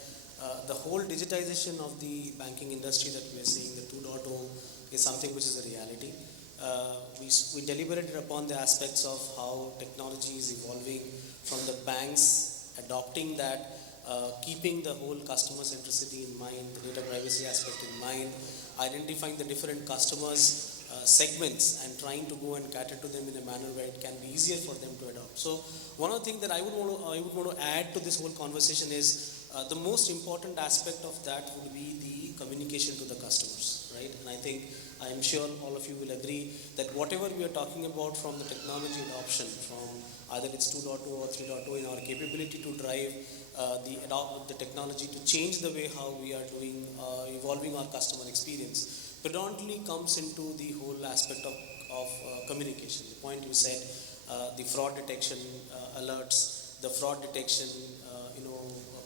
the whole digitization of the banking industry that we are seeing, the 2.0, is something which is a reality. We deliberated upon the aspects of how technology is evolving from the banks adopting that, keeping the whole customer centricity in mind, the data privacy aspect in mind, identifying the different customers segments and trying to go and cater to them in a manner where it can be easier for them to adopt. So one of the things that I would want to add to this whole conversation is the most important aspect of that would be the communication to the customers, right? And I am sure all of you will agree that whatever we are talking about from the technology adoption, from either it's 2.0 or 3.0 in our capability to drive the technology to change the way how we are doing, evolving our customer experience, predominantly comes into the whole aspect of communication. The point you said, the fraud detection alerts, the fraud detection,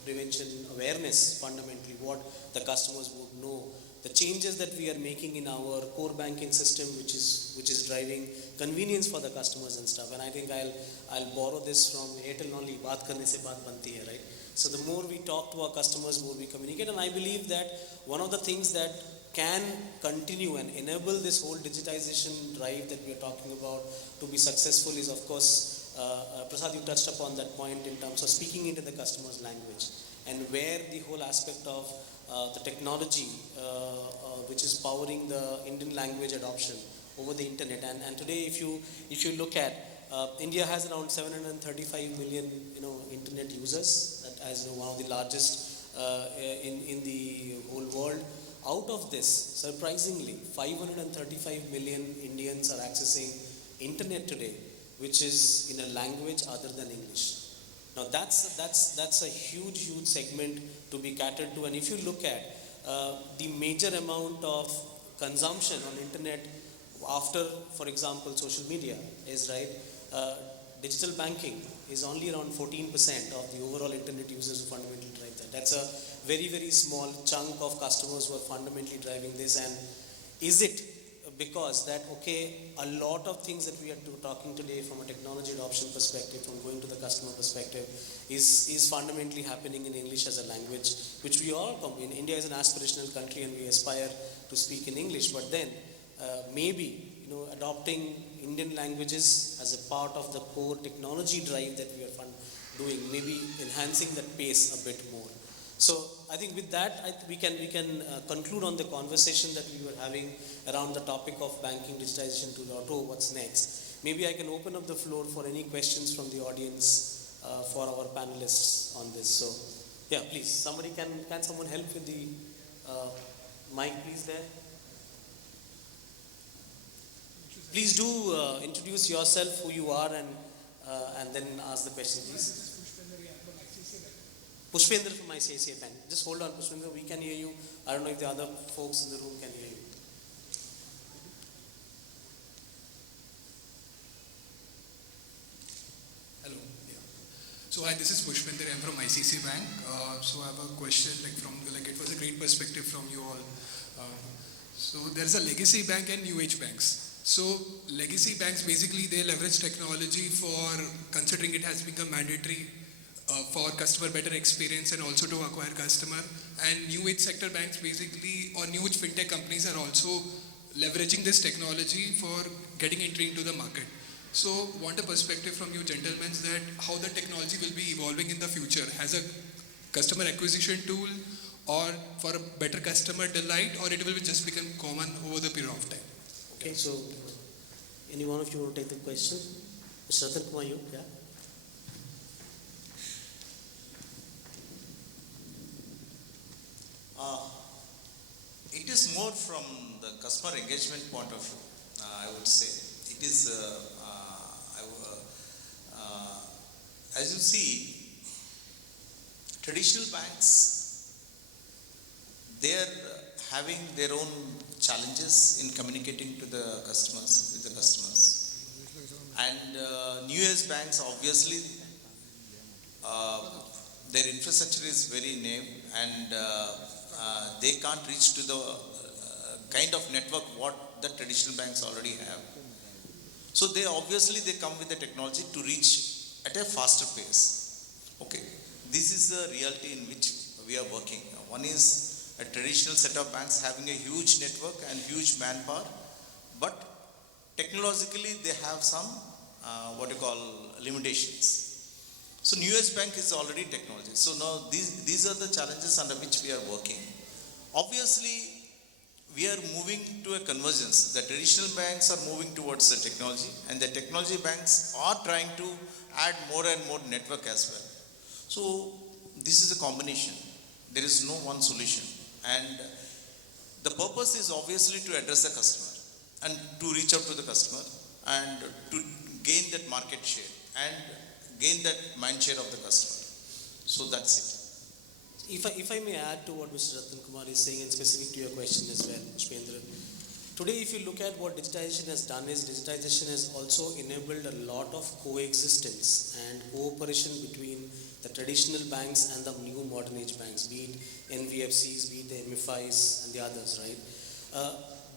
prevention awareness, fundamentally what the customers would know, the changes that we are making in our core banking system, which is driving convenience for the customers and stuff. And I think I'll borrow this from Airtel only. Baat karne se baat banti hai, right? So the more we talk to our customers, more we communicate. And I believe that one of the things that can continue and enable this whole digitization drive that we are talking about to be successful is, of course, Prasad, you touched upon that point in terms of speaking into the customer's language, and where the whole aspect of the technology which is powering the Indian language adoption over the internet. And today, if you look at India has around 735 million internet users, that as one of the largest in the whole world. Out of this, surprisingly, 535 million Indians are accessing internet today, which is in a language other than English. Now that's a huge segment to be catered to. And if you look at the major amount of consumption on internet after, for example, social media is digital banking is only around 14% of the overall internet users who fundamentally drive that. That's a very small chunk of customers who are fundamentally driving this. And is it because that, a lot of things that we are talking today from a technology adoption perspective, from going to the customer perspective, is fundamentally happening in English as a language, which we all come in. India is an aspirational country and we aspire to speak in English, but then maybe adopting Indian languages as a part of the core technology drive that we are doing, maybe enhancing that pace a bit more. So I think with that, we can conclude on the conversation that we were having around the topic of banking digitization 2.0, what's next. Maybe I can open up the floor for any questions from the audience for our panelists on this. So yeah, please, somebody can someone help with the mic, please, there? Please do introduce yourself, who you are, and then ask the question, please. Pushpendra from ICICI Bank. Just hold on, Pushpendra, we can hear you. I don't know if the other folks in the room can hear you. Hello. Yeah. So hi, this is Pushpendra. I'm from ICICI Bank. So I have a question, it was a great perspective from you all. So there's a legacy bank and new age banks. So legacy banks, basically they leverage technology for considering it has become mandatory for customer better experience and also to acquire customer. And new age sector banks basically, or new age fintech companies are also leveraging this technology for getting entry into the market. So want a perspective from you gentlemen that how the technology will be evolving in the future as a customer acquisition tool or for a better customer delight, or it will just become common over the period of time. Okay, so any one of you want to take the question? Mr. Ratan, Kumar, you? Yeah. It is more from the customer engagement point of view, I would say. It is, as you see, traditional banks, they are having their own challenges in communicating to the customers, with the customers. And new age banks, obviously, their infrastructure is very new and they can't reach to the kind of network what the traditional banks already have. So they come with the technology to reach at a faster pace. Okay, this is the reality in which we are working. One is a traditional set of banks having a huge network and huge manpower, but technologically they have some limitations. So new age bank is already technology. So now these are the challenges under which we are working. Obviously, we are moving to a convergence. The traditional banks are moving towards the technology, and the technology banks are trying to add more and more network as well. So this is a combination. There is no one solution. And The purpose is obviously to address the customer and to reach out to the customer and to gain that market share and gain that mind share of the customer. So that's it. If I may add to what Mr. Ratan Kumar is saying, and specific to your question as well, Pushpendra. Today, if you look at what digitization has done, is digitization has also enabled a lot of coexistence and cooperation between the traditional banks and the new modern age banks, be it NBFCs, be it the MFIs and the others, right?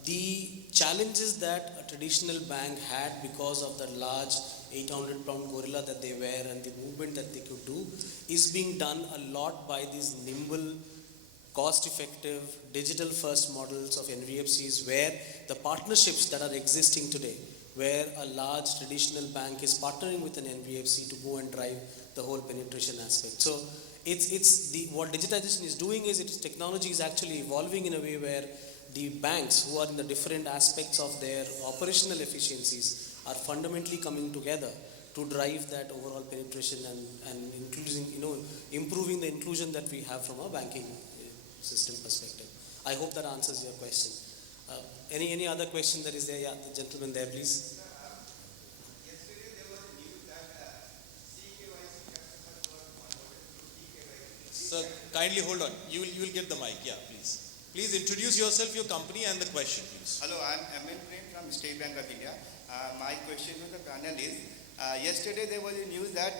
The challenges that a traditional bank had because of the large 800-pound gorilla that they were and the movement that they could do is being done a lot by these nimble, cost-effective, digital-first models of NBFCs, where the partnerships that are existing today, where a large traditional bank is partnering with an NBFC to go and drive the whole penetration aspect. So what digitization is doing is technology is actually evolving in a way where the banks who are in the different aspects of their operational efficiencies are fundamentally coming together to drive that overall penetration and including, improving the inclusion that we have from a banking system perspective. I hope that answers your question. Any other question that is there? Yeah, the gentleman there, please. Yesterday there was news that CKYC customers were onboarded through DKYC. Sir, kindly hold on. You will get the mic. Yeah, please. Please introduce yourself, your company, and the question, please. Hello, I am MN Prem from State Bank of India. My question to the panel is, yesterday there was a news that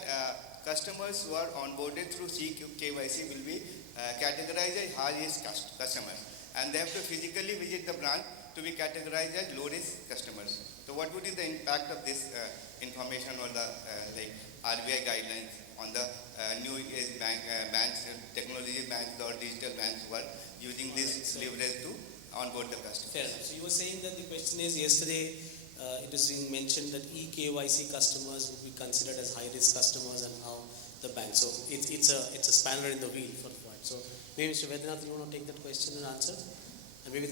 customers who are onboarded through CKYC will be categorized as high-risk customers, and they have to physically visit the branch to be categorized as low-risk customers. So what would be the impact of this information or the RBI guidelines on the new age banks, technology banks or digital banks who are using this leverage to onboard the customers? Fair enough. So you were saying that the question is, yesterday it was being mentioned that eKYC customers would be considered as high-risk customers and how the bank. So it's a spanner in the wheel for that. So maybe Mr. Vaidyanathan, you want to take that question and answer? And maybe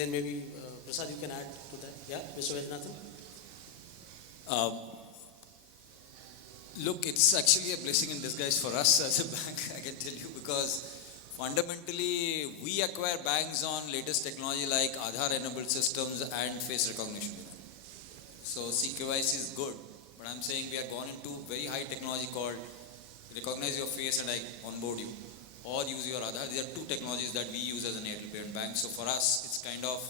Prasad, you can add to that. Yeah, Mr. Vaidyanathan? Look, it's actually a blessing in disguise for us as a bank, I can tell you, because fundamentally we acquire banks on latest technology like Aadhaar-enabled systems and face recognition. So CKYC is good, but I'm saying we have gone into very high technology called recognize your face and I onboard you, or use your Aadhaar. These are two technologies that we use as an Airtel payment bank. So for us, it's kind of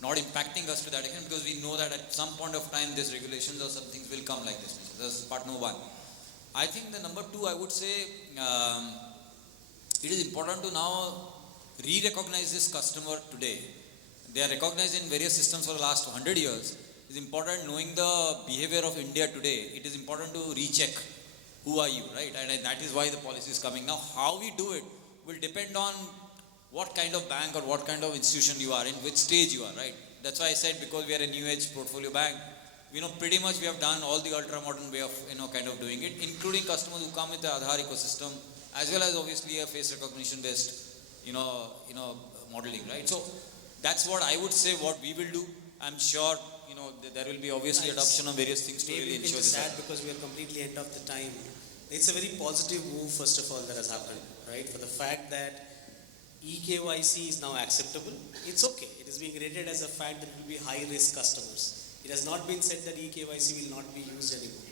not impacting us to that extent, because we know that at some point of time, these regulations or some things will come like this. That's part number one. I think the number two, I would say, it is important to now re-recognize this customer today. They are recognized in various systems for the last 100 years. It's important knowing the behavior of India today. It is important to recheck who are you, right? And that is why the policy is coming. Now, how we do it will depend on what kind of bank or what kind of institution you are in, which stage you are, right? That's why I said, because we are a new age portfolio bank, pretty much we have done all the ultra modern way of, kind of doing it, including customers who come with the Aadhaar ecosystem, as well as obviously a face recognition based, modeling, right? So that's what I would say what we will do. I'm sure, there will be obviously adoption of various things to really ensure this. Sad because we are completely end of the time. It's a very positive move, first of all, that has happened, right? For the fact that eKYC is now acceptable, it's okay. It is being rated as a fact that it will be high-risk customers. It has not been said that eKYC will not be used anymore.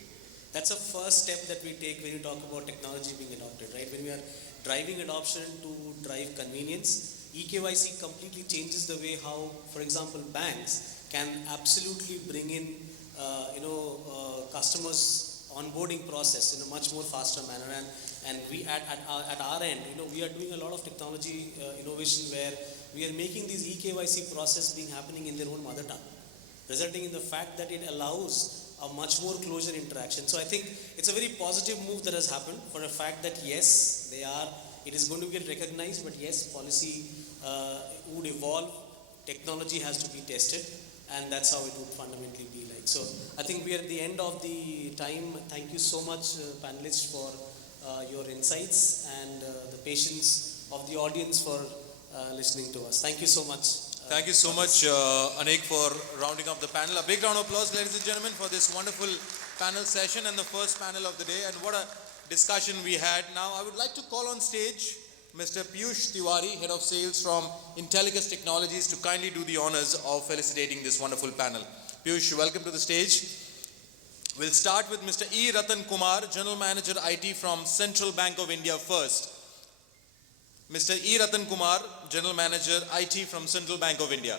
That's a first step that we take when you talk about technology being adopted, right? When we are driving adoption to drive convenience, eKYC completely changes the way how, for example, banks can absolutely bring in, customers onboarding process in a much more faster manner. And we at our end, we are doing a lot of technology innovation where we are making these eKYC process being happening in their own mother tongue, resulting in the fact that it allows a much more closer interaction. So I think it's a very positive move that has happened for a fact that yes, it is going to get recognized, but yes, policy would evolve, technology has to be tested, and that's how it would fundamentally be like. So I think we are at the end of the time. Thank you so much, panelists, for your insights and the patience of the audience for listening to us. Thank you so much. Thank you so much, Anik, for rounding up the panel. A big round of applause, ladies and gentlemen, for this wonderful panel session and the first panel of the day. And what a discussion we had. Now, I would like to call on stage Mr. Piyush Tiwari, Head of Sales from Intelligence Technologies, to kindly do the honors of felicitating this wonderful panel. Piyush, welcome to the stage. We'll start with Mr. E. Ratan Kumar, General Manager IT from Central Bank of India first. Mr. E. Ratan Kumar, General Manager IT from Central Bank of India.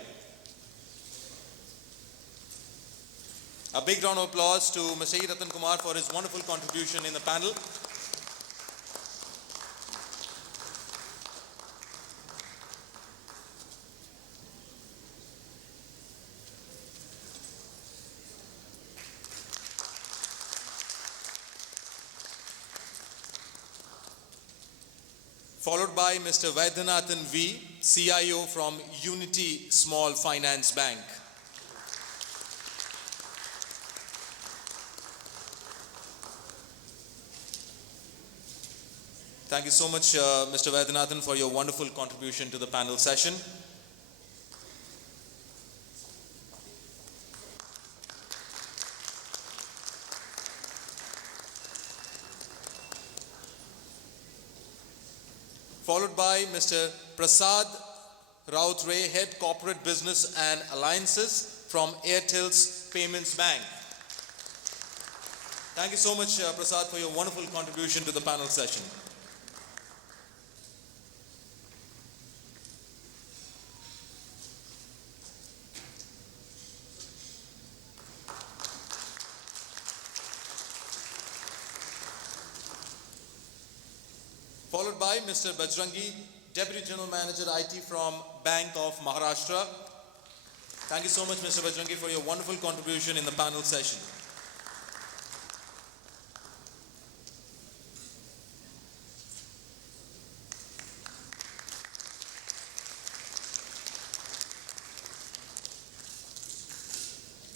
A big round of applause to Mr. E. Ratan Kumar for his wonderful contribution in the panel. Followed by Mr. Vaidyanathan V, CIO from Unity Small Finance Bank. Thank you so much, Mr. Vaidyanathan, for your wonderful contribution to the panel session. Followed by Mr. Prasad, Routray, Head Corporate Business and Alliances from Airtel's Payments Bank. Thank you so much, Prasad, for your wonderful contribution to the panel session. Followed by Mr. Bajrangi, Deputy General Manager IT from Bank of Maharashtra. Thank you so much, Mr. Bajrangi, for your wonderful contribution in the panel session.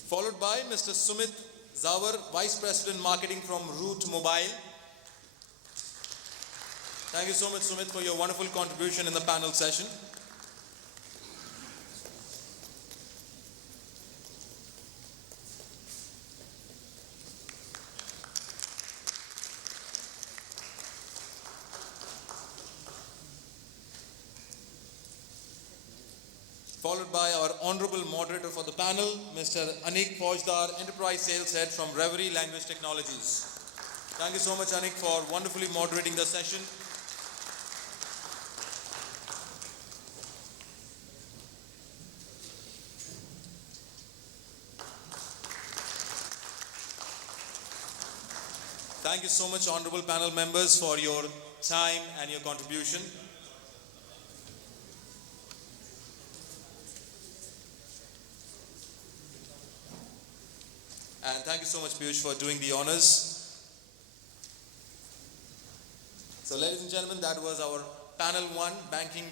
Followed by Mr. Sumiit, Zawar, Vice President Marketing from Routray. Thank you so much, Sumiit, for your wonderful contribution in the panel session. Followed by our honorable moderator for the panel, Mr. Anik, Fouzdar, Enterprise Sales Head from Reverie Language Technologies. Thank you so much, Anik, for wonderfully moderating the session. Thank you so much, honorable panel members, for your time and your contribution. And thank you so much, Piyush, for doing the honors. So, ladies and gentlemen, that was our panel 1, Banking